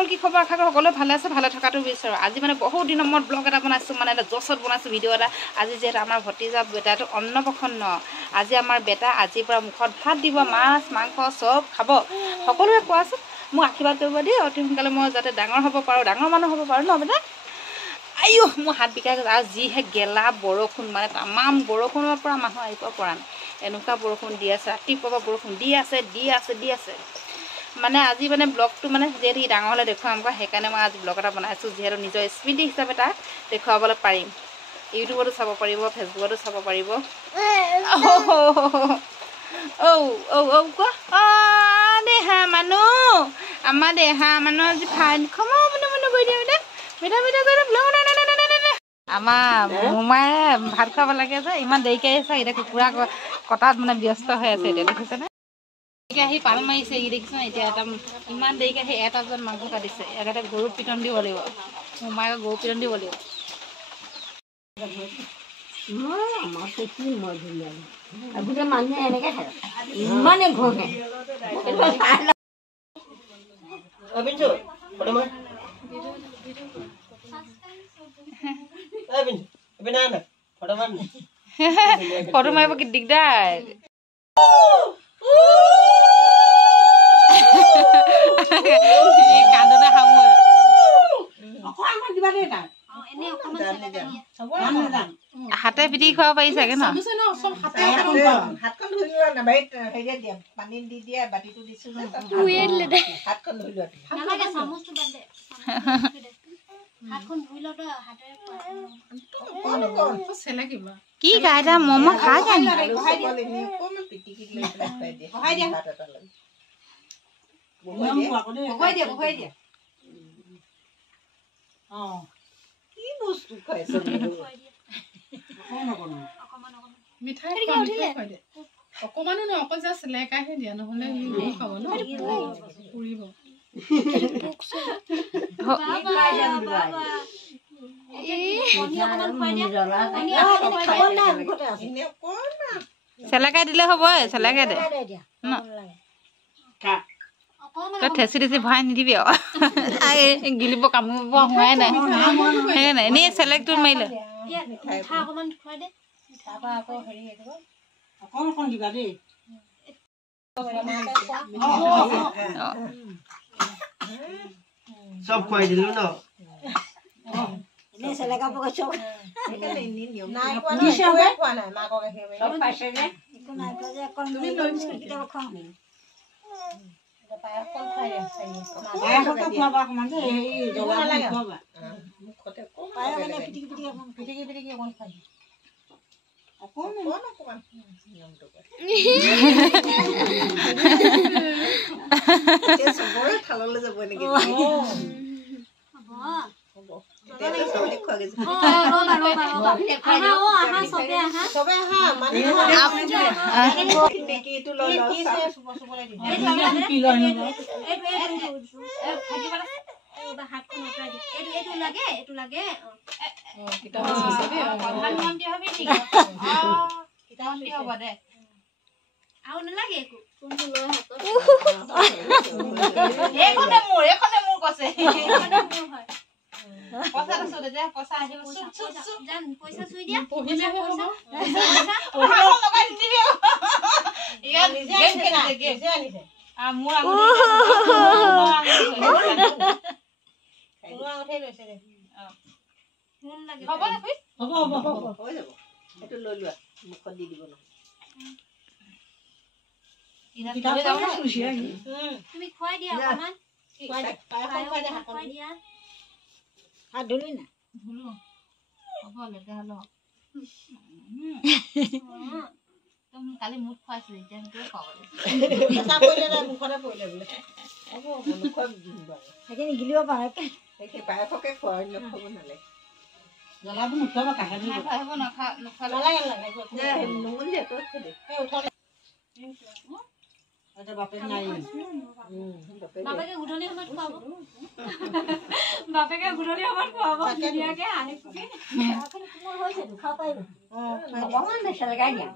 সকল কি খবৰ আশা কৰো সকলোৱে ভালে আছে ভালে থকাটো বিচাৰো আজি মানে বহুত দিনৰ মূৰত ব্লগ এটা বনাইছো মানে এটা জছত বনাইছো ভিডিঅ' এটা আজি যেটা আমাৰ ভতিজা বেটাটো অন্নপ্ৰসন্ন আজি আমাৰ বেটা আজিৰ পৰা মুখত ভাত দিব মাছ মাংস সব খাব সকলোৱে কোৱাছে মোক আশীৰ্বাদ কৰিব দি অতি সোনকালে মই যাতে ডাঙৰ হ'ব পাৰো ডাঙৰ মানুহ হ'ব পাৰো ন বেটা আইও মোৰ হাত বিকাই গৈছে আৰু যিহে গেলা বৰষুণ মানে তামাম বৰষুণৰ পৰা মানুহ আহিব পৰা নাই এনেকুৱা বৰষুণ দি আছে ৰাতিপুৱা বৰষুণ দি আছে মানে আজি মানে ব্লগটো মানে যেহেতু ডাঙৰ হ'লে দেখুৱাম আকৌ সেইকাৰণে মই আজি ব্লগ এটা বনাইছোঁ যিহেতু নিজৰ স্মৃতি হিচাপে তাক দেখুৱাবলৈ পাৰিম ইউটিউবতো চাব পাৰিব ফেচবুকতো চাব পাৰিব কোৱা দেহা মানুহ আমাৰ দেহা মানুহ আজি ভাত খম মানে কৰি দিয়া বেটা বেটা কৰি ব্লগ আমাৰ মোমায়ে ভাত খাব লাগে যে ইমান দেৰিকৈ আহিছে এতিয়া কুকুৰা কটাত মানে ব্যস্ত হৈ আছে এতিয়া দেখিছেনে আহি পাল মাৰিছে ই দেখিছে এতিয়া এটা ইমান দেৰিকৈ আহি এটা বজাত মাংস কাটিছে ইয়াতে গৰু পিটন দিব লাগিব মোমায়েক গৰু পিটন দিব লাগিব মানুহে এনেকে খায় ইমানে ঘৰকে ফটো মাৰিব কি দিগদাৰ কান্দনে হাতে পিটি খুৱাব পাৰি চাগে ন কি গাইটা মম খা অকমানো ন অকল যা চিলেকাহে দিয়া নহলে খাব ন পুৰিব চেলেকাই দিলে হ'ব চেলেকাই দে তই ঠেচি ঠেচি ভৰাই নিদিবি গিলিব কামুৰিব হোৱাই নাই সেইকাৰণে এনেই চেলেকটো মাৰিলে চব খুৱাই দিলো ন থাললৈ যাব নেকি তুমি খুৱাই দিয়া অকমান খুৱাই দিয়া হাত ধুলি না ধুলো হ'ব লেটা হলো কালি মুখ খুৱাইছিল এতিয়া সেইটো সেইখিনি গিলিব পাৰে পায়সকে খুৱাই নখাব নালাগে জ্বলাব নুখুৱাব কাহানি বাপেক নাই বাপেকে গুধলি সময়ত খুৱাব বাপেকে গুধলি সময়ত খুৱাব ধুনীয়াকে হাঁহি ফুকি হৈছে খাব পাৰিব অকমান বেছি লগাই দিয়া